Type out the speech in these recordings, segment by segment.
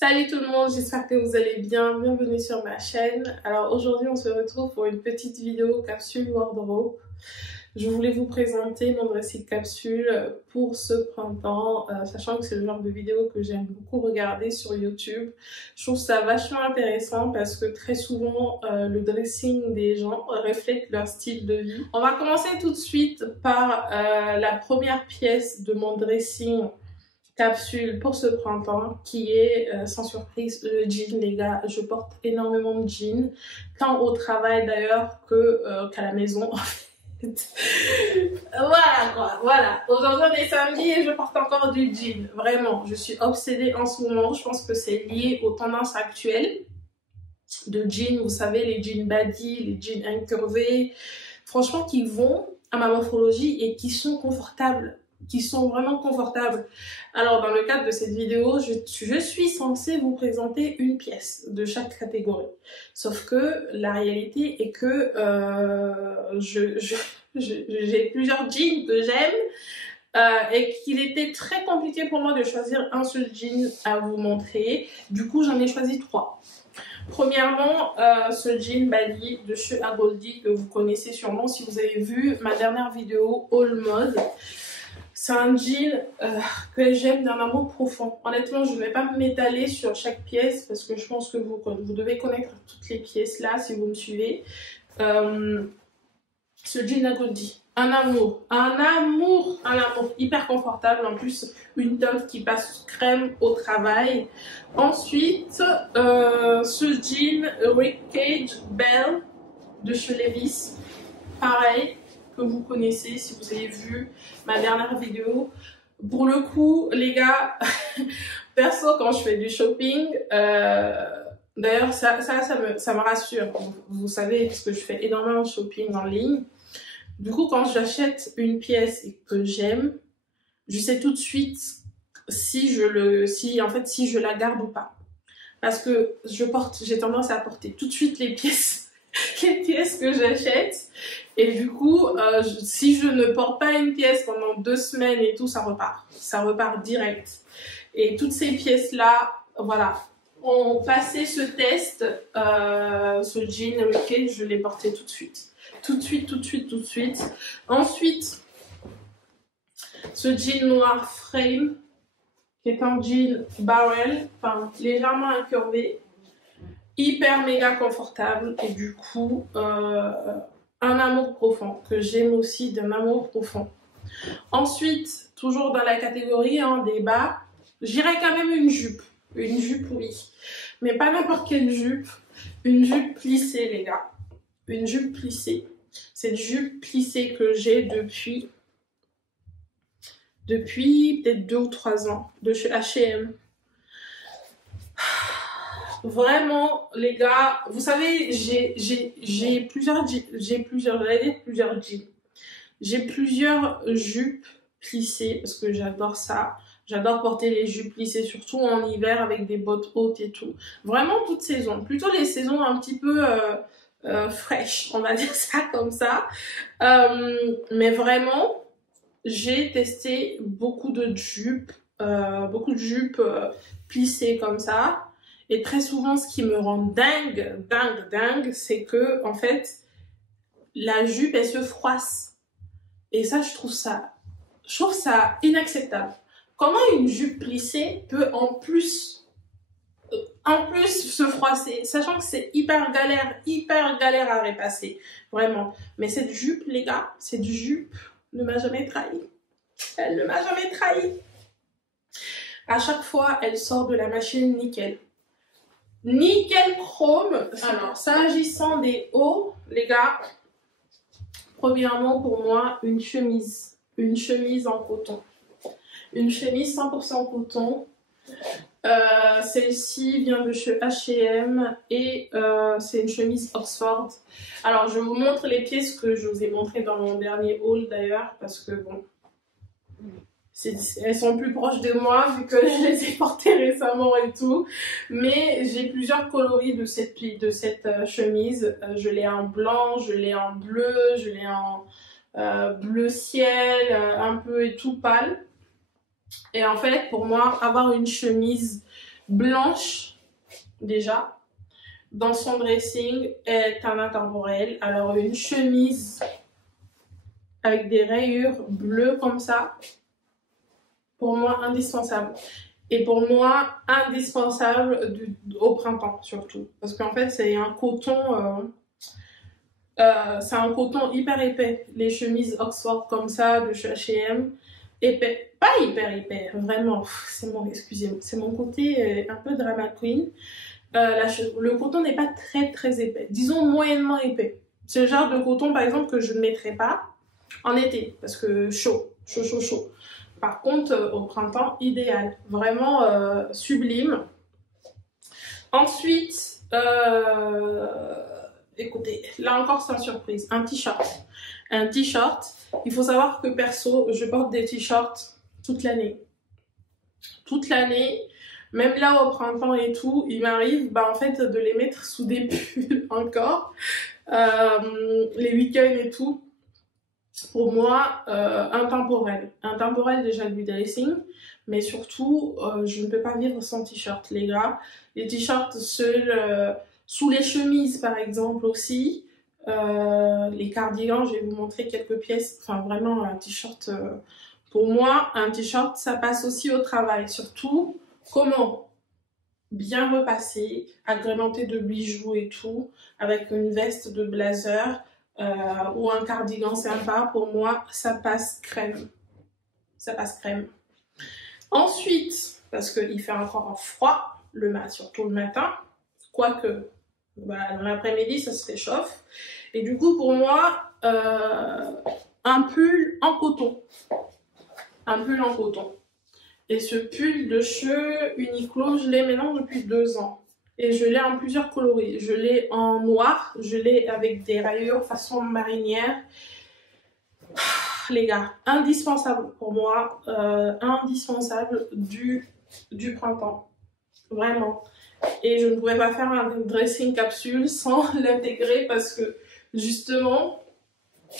Salut tout le monde, j'espère que vous allez bien, bienvenue sur ma chaîne. Alors aujourd'hui on se retrouve pour une petite vidéo capsule wardrobe. Je voulais vous présenter mon dressing capsule pour ce printemps, sachant que c'est le genre de vidéo que j'aime beaucoup regarder sur YouTube. Je trouve ça vachement intéressant parce que très souvent le dressing des gens reflète leur style de vie. On va commencer tout de suite par la première pièce de mon dressing capsule pour ce printemps qui est sans surprise le jean. Les gars, je porte énormément de jeans, tant au travail d'ailleurs que qu'à la maison. Voilà quoi, voilà. Aujourd'hui on est samedi et je porte encore du jean. Vraiment, je suis obsédée en ce moment. Je pense que c'est lié aux tendances actuelles de jeans. Vous savez, les jeans body, les jeans incurvés, franchement qui vont à ma morphologie et qui sont confortables, qui sont vraiment confortables. Alors dans le cadre de cette vidéo, je suis censée vous présenter une pièce de chaque catégorie. Sauf que la réalité est que j'ai plusieurs jeans que j'aime et qu'il était très compliqué pour moi de choisir un seul jean à vous montrer. Du coup, j'en ai choisi 3. Premièrement, ce jean body de chez Goldie que vous connaissez sûrement si vous avez vu ma dernière vidéo All Mode. C'est un jean que j'aime d'un amour profond. Honnêtement, je ne vais pas m'étaler sur chaque pièce parce que je pense que vous devez connaître toutes les pièces là si vous me suivez. Ce jean Goldie, un amour, hyper confortable. En plus, une teinte qui passe crème au travail. Ensuite, ce jean Rick Cage Bell de chez Levi's, pareil, que vous connaissez si vous avez vu ma dernière vidéo. Pour le coup, les gars, perso, quand je fais du shopping, d'ailleurs, ça me rassure. Vous savez, parce que je fais énormément de shopping en ligne. Du coup, quand j'achète une pièce et que j'aime, je sais tout de suite si je la garde ou pas. Parce que j'ai tendance à porter tout de suite les pièces que j'achète. Et du coup, si je ne porte pas une pièce pendant 2 semaines et tout, ça repart direct. Et toutes ces pièces-là, voilà, ont passé ce test. Ce jean lequel je l'ai porté tout de suite. Tout de suite. Ensuite, ce jean noir frame, qui est un jean barrel, enfin légèrement incurvé, hyper méga confortable et du coup un amour profond que j'aime aussi, d'un amour profond. Ensuite, toujours dans la catégorie des bas, j'irais quand même une jupe oui, mais pas n'importe quelle jupe, une jupe plissée les gars, une jupe plissée. Cette jupe plissée que j'ai depuis peut-être 2 ou 3 ans de chez H&M. Vraiment, les gars, vous savez, j'ai plusieurs jupes plissées parce que j'adore ça. J'adore porter les jupes plissées, surtout en hiver avec des bottes hautes et tout. Vraiment toute saison, plutôt les saisons un petit peu fraîches, on va dire ça comme ça. Mais vraiment, j'ai testé beaucoup de jupes plissées comme ça. Et très souvent, ce qui me rend dingue, c'est que, en fait, la jupe, elle se froisse. Et ça, je trouve ça inacceptable. Comment une jupe plissée peut en plus se froisser, sachant que c'est hyper galère à repasser. Vraiment. Mais cette jupe, les gars, cette jupe ne m'a jamais trahi. Elle ne m'a jamais trahi. À chaque fois, elle sort de la machine nickel. Nickel chrome. Alors, s'agissant des hauts, les gars, premièrement pour moi, une chemise en coton. Une chemise 100% coton. Celle-ci vient de chez H&M et c'est une chemise Oxford. Alors, je vous montre les pièces que je vous ai montrées dans mon dernier haul d'ailleurs, parce que bon, elles sont plus proches de moi vu que je les ai portées récemment et tout. Mais j'ai plusieurs coloris de cette chemise. Je l'ai en blanc, je l'ai en bleu, je l'ai en bleu ciel, un peu et tout pâle. Et en fait, pour moi, avoir une chemise blanche déjà. Dans son dressing est un intemporel. Alors une chemise avec des rayures bleues comme ça, pour moi indispensable. Et pour moi indispensable au printemps surtout. Parce qu'en fait c'est un coton, hyper épais. Les chemises Oxford comme ça de chez H&M, épais. Pas hyper épais, vraiment. Excusez-moi, c'est mon côté un peu drama queen. Le coton n'est pas très épais, disons moyennement épais. C'est le genre de coton par exemple que je ne mettrais pas en été parce que chaud. Par contre au printemps idéal, vraiment sublime. Ensuite écoutez, là encore sans surprise, un t-shirt. Il faut savoir que perso je porte des t-shirts toute l'année. Même là au printemps et tout, il m'arrive en fait de les mettre sous des pulls encore, les week-ends et tout. Pour moi, intemporel déjà du dressing, mais surtout je ne peux pas vivre sans t-shirt les gars. Les t-shirts seuls, sous les chemises par exemple aussi, les cardigans, je vais vous montrer quelques pièces, enfin vraiment un t-shirt, pour moi un t-shirt ça passe aussi au travail, surtout. Comment bien repasser, agrémenté de bijoux et tout, avec une veste de blazer ou un cardigan sympa, pour moi, ça passe crème. Ensuite, parce qu'il fait encore froid, surtout le matin, quoique dans l'après-midi, ça se réchauffe. Et du coup, pour moi, un pull en coton. Et ce pull de chez Uniqlo, je l'ai maintenant depuis 2 ans. Et je l'ai en plusieurs coloris. Je l'ai en noir, je l'ai avec des rayures façon marinière. Les gars, indispensable pour moi, indispensable du printemps. Vraiment. Et je ne pouvais pas faire un dressing capsule sans l'intégrer parce que justement,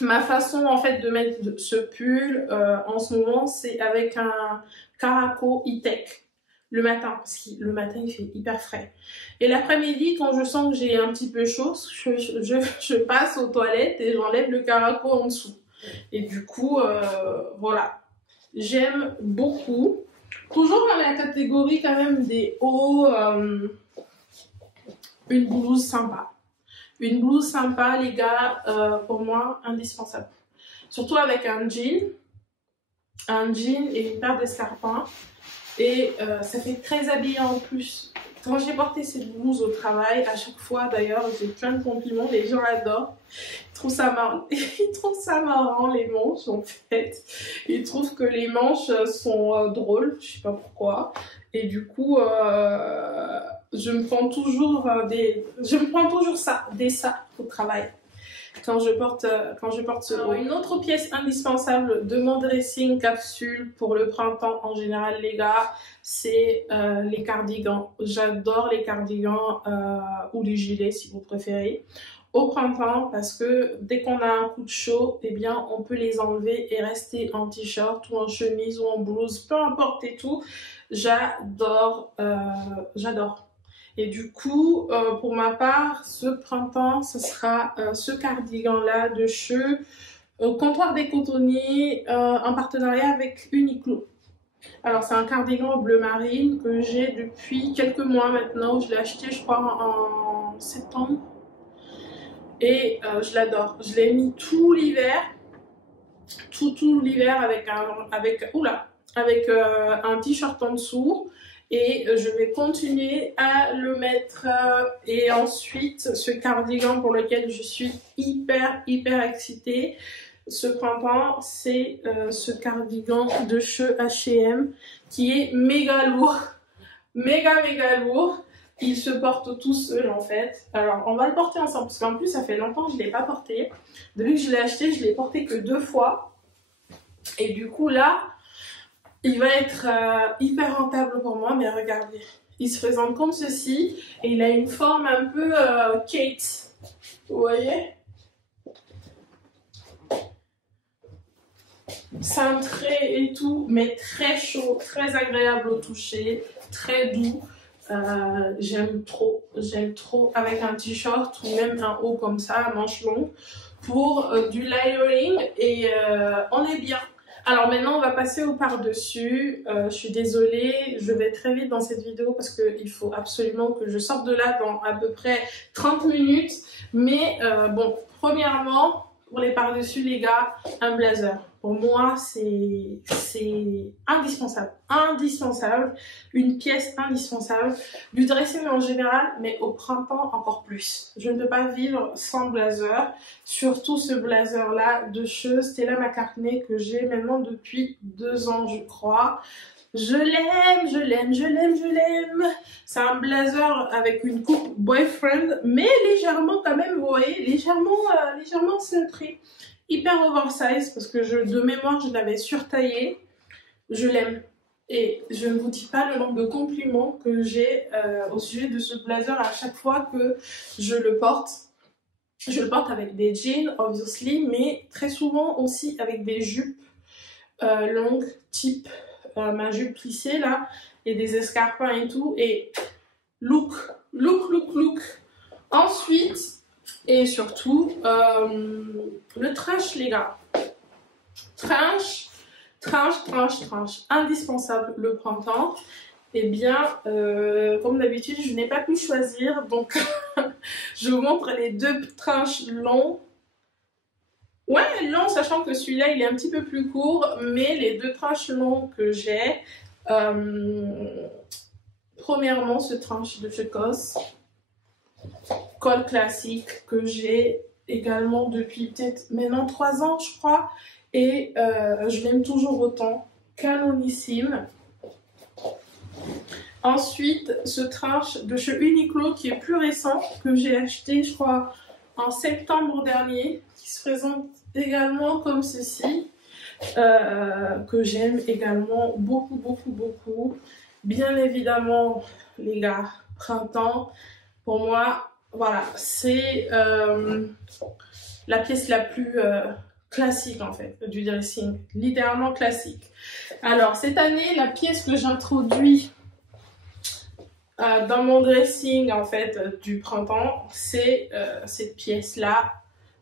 ma façon en fait de mettre ce pull en ce moment, c'est avec un Caraco E-Tech le matin, parce que le matin il fait hyper frais. Et l'après-midi, quand je sens que j'ai un petit peu chaud, je passe aux toilettes et j'enlève le Caraco en dessous. Et du coup, voilà, j'aime beaucoup. Toujours dans la catégorie quand même des hauts, une blouse sympa. Une blouse sympa, les gars, pour moi, indispensable. Surtout avec un jean et une paire d'escarpins. Et ça fait très habillant en plus. Quand j'ai porté cette blouse au travail, à chaque fois d'ailleurs, j'ai plein de compliments, les gens adorent. Ils trouvent ça marrant, les manches en fait. Ils trouvent que les manches sont drôles, je sais pas pourquoi. Et du coup, je me prends toujours ça au travail. Quand je porte ce haut. Une autre pièce indispensable de mon dressing capsule pour le printemps en général, les gars, c'est les cardigans. J'adore les cardigans ou les gilets si vous préférez au printemps parce que dès qu'on a un coup de chaud, eh bien on peut les enlever et rester en t-shirt ou en chemise ou en blouse, peu importe et tout. J'adore. Et du coup, pour ma part, ce printemps, ce sera ce cardigan-là de chez Comptoir des Cotonniers en partenariat avec Uniqlo. Alors, c'est un cardigan bleu marine que j'ai depuis quelques mois maintenant. Je l'ai acheté, je crois, en septembre. Et je l'adore. Je l'ai mis tout l'hiver. Tout l'hiver avec un t-shirt en dessous. Et je vais continuer à le mettre. Et ensuite, ce cardigan pour lequel je suis hyper excitée ce printemps, c'est ce cardigan de chez H&M qui est méga lourd. Méga lourd. Il se porte tout seul en fait. Alors, on va le porter ensemble parce qu'en plus, ça fait longtemps que je ne l'ai pas porté. Depuis que je l'ai acheté, je ne l'ai porté que 2 fois. Et du coup, là, il va être hyper rentable pour moi, mais regardez, il se présente comme ceci et il a une forme un peu Kate, vous voyez? Cintré et tout, mais très chaud, très agréable au toucher, très doux. j'aime trop avec un t-shirt ou même un haut comme ça, à manches longues, pour du layering et on est bien. Alors maintenant on va passer au par-dessus. Je suis désolée, je vais très vite dans cette vidéo parce qu'il faut absolument que je sorte de là dans à peu près 30 minutes. Mais bon, premièrement, pour les par-dessus les gars, un blazer. Pour moi c'est indispensable, indispensable, une pièce indispensable du dressing en général, mais au printemps encore plus. Je ne peux pas vivre sans blazer, surtout ce blazer là de chez Stella McCartney que j'ai maintenant depuis 2 ans je crois. Je l'aime, je l'aime, je l'aime, je l'aime. C'est un blazer avec une coupe boyfriend, mais légèrement quand même, vous voyez, légèrement cintré. Hyper oversize parce que de mémoire je l'avais surtaillé. Je l'aime. Et je ne vous dis pas le nombre de compliments que j'ai au sujet de ce blazer à chaque fois que je le porte. Je le porte avec des jeans, obviously, mais très souvent aussi avec des jupes longues, type ma jupe plissée là, et des escarpins et tout. Et look. Ensuite, et surtout, le trench, les gars. Trench. Indispensable le printemps. Eh bien, comme d'habitude, je n'ai pas pu choisir. Donc, je vous montre les 2 trenches longs. Ouais, long, sachant que celui-là, il est un petit peu plus court. Mais les 2 trenches longs que j'ai. Premièrement, ce trench de chez COS. Col classique que j'ai également depuis peut-être maintenant 3 ans je crois et je l'aime toujours autant, canonissime. Ensuite ce trench de chez Uniqlo qui est plus récent que j'ai acheté je crois en septembre dernier, qui se présente également comme ceci, que j'aime également beaucoup. Bien évidemment les gars, printemps pour moi. Voilà, c'est la pièce la plus classique en fait du dressing, littéralement classique. Alors cette année, la pièce que j'introduis dans mon dressing en fait du printemps, c'est cette pièce là,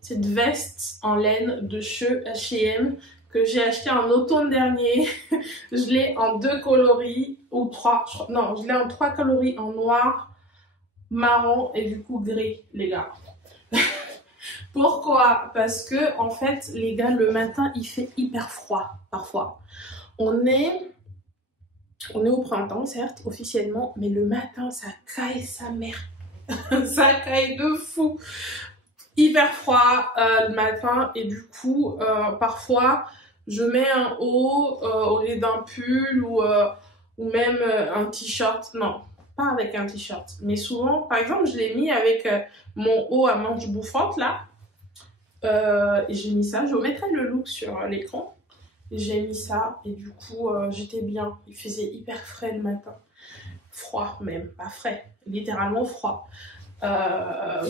cette veste en laine de chez H&M que j'ai acheté en automne dernier. Je l'ai en 2 coloris ou 3, non, je l'ai en 3 coloris, en noir, marron et du coup gris les gars. Pourquoi? Parce que en fait les gars, le matin il fait hyper froid parfois. On est au printemps certes officiellement, mais le matin ça caille sa mère. Ça caille de fou. Hyper froid le matin et du coup parfois je mets un haut au lieu d'un pull ou même un t-shirt. Non, pas avec un t-shirt, mais souvent, par exemple, je l'ai mis avec mon haut à manches bouffantes là. Et j'ai mis ça, je vous mettrai le look sur l'écran. J'ai mis ça et du coup, j'étais bien. Il faisait hyper frais le matin. Froid même, pas frais, littéralement froid.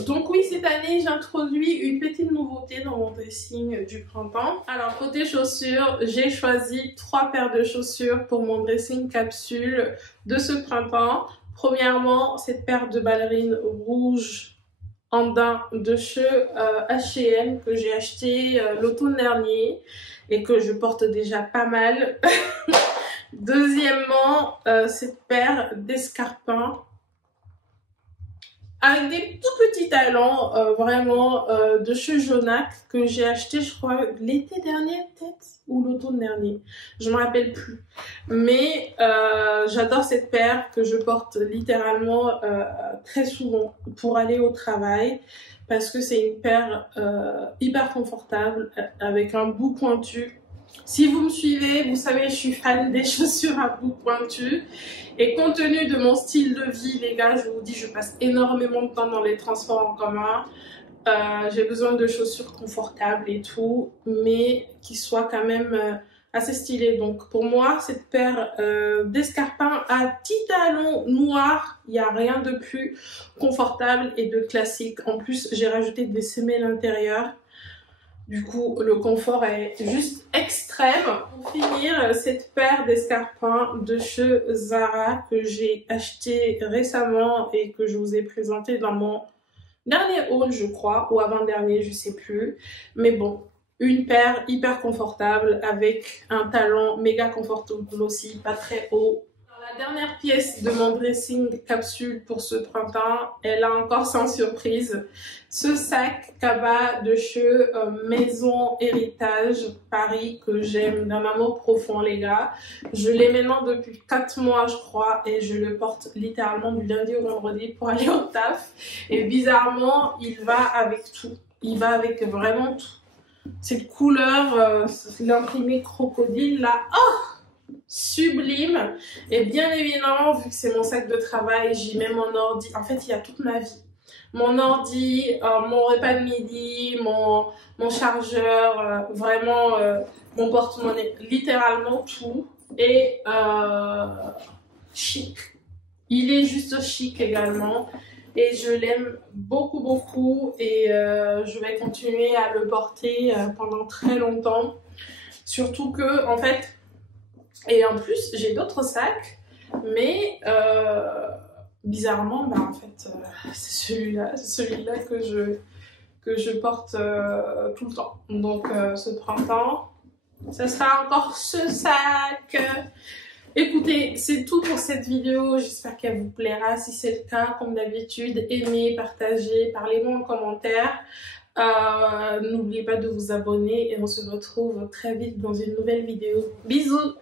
Donc oui, cette année, j'introduis une petite nouveauté dans mon dressing du printemps. Alors côté chaussures, j'ai choisi 3 paires de chaussures pour mon dressing capsule de ce printemps. Premièrement, cette paire de ballerines rouges andin de chez H&M que j'ai acheté l'automne dernier et que je porte déjà pas mal. Deuxièmement, cette paire d'escarpins avec des tout petits talons, vraiment de chez Jonac, que j'ai acheté je crois l'été dernier peut-être, ou l'automne dernier, je me rappelle plus. Mais j'adore cette paire que je porte littéralement très souvent pour aller au travail, parce que c'est une paire hyper confortable avec un bout pointu. Si vous me suivez, vous savez, je suis fan des chaussures à bout pointu. Et compte tenu de mon style de vie, les gars, je vous dis, je passe énormément de temps dans les transports en commun. J'ai besoin de chaussures confortables et tout, mais qui soient quand même assez stylées. Donc pour moi, cette paire d'escarpins à petits talons noirs, il n'y a rien de plus confortable et de classique. En plus, j'ai rajouté des semelles intérieures. Du coup, le confort est juste extrême. Pour finir, cette paire d'escarpins de chez Zara que j'ai acheté récemment et que je vous ai présenté dans mon dernier haul, je crois, ou avant-dernier, je sais plus. Mais bon, une paire hyper confortable avec un talon méga confortable aussi, pas très haut. La dernière pièce de mon dressing capsule pour ce printemps, elle a encore sans surprise ce sac cabas de chez Maison Héritage Paris que j'aime d'un amour profond les gars. Je l'ai maintenant depuis 4 mois je crois et je le porte littéralement du lundi au vendredi pour aller au taf. Et bizarrement il va avec tout, il va avec vraiment tout. Cette couleur, l'imprimé crocodile là, oh! Sublime. Et bien évidemment, vu que c'est mon sac de travail, j'y mets mon ordi. En fait, il y a toute ma vie. Mon ordi, mon repas de midi, mon chargeur, vraiment mon porte-monnaie, littéralement tout. Et chic. Il est juste chic également. Et je l'aime beaucoup, beaucoup. Et je vais continuer à le porter pendant très longtemps. Surtout que, en fait, et en plus, j'ai d'autres sacs, mais bizarrement, bah, en fait, c'est celui-là que je porte tout le temps. Donc, ce printemps, ça sera encore ce sac. Écoutez, c'est tout pour cette vidéo. J'espère qu'elle vous plaira. Si c'est le cas, comme d'habitude, aimez, partagez, parlez-moi en commentaire. N'oubliez pas de vous abonner et on se retrouve très vite dans une nouvelle vidéo. Bisous!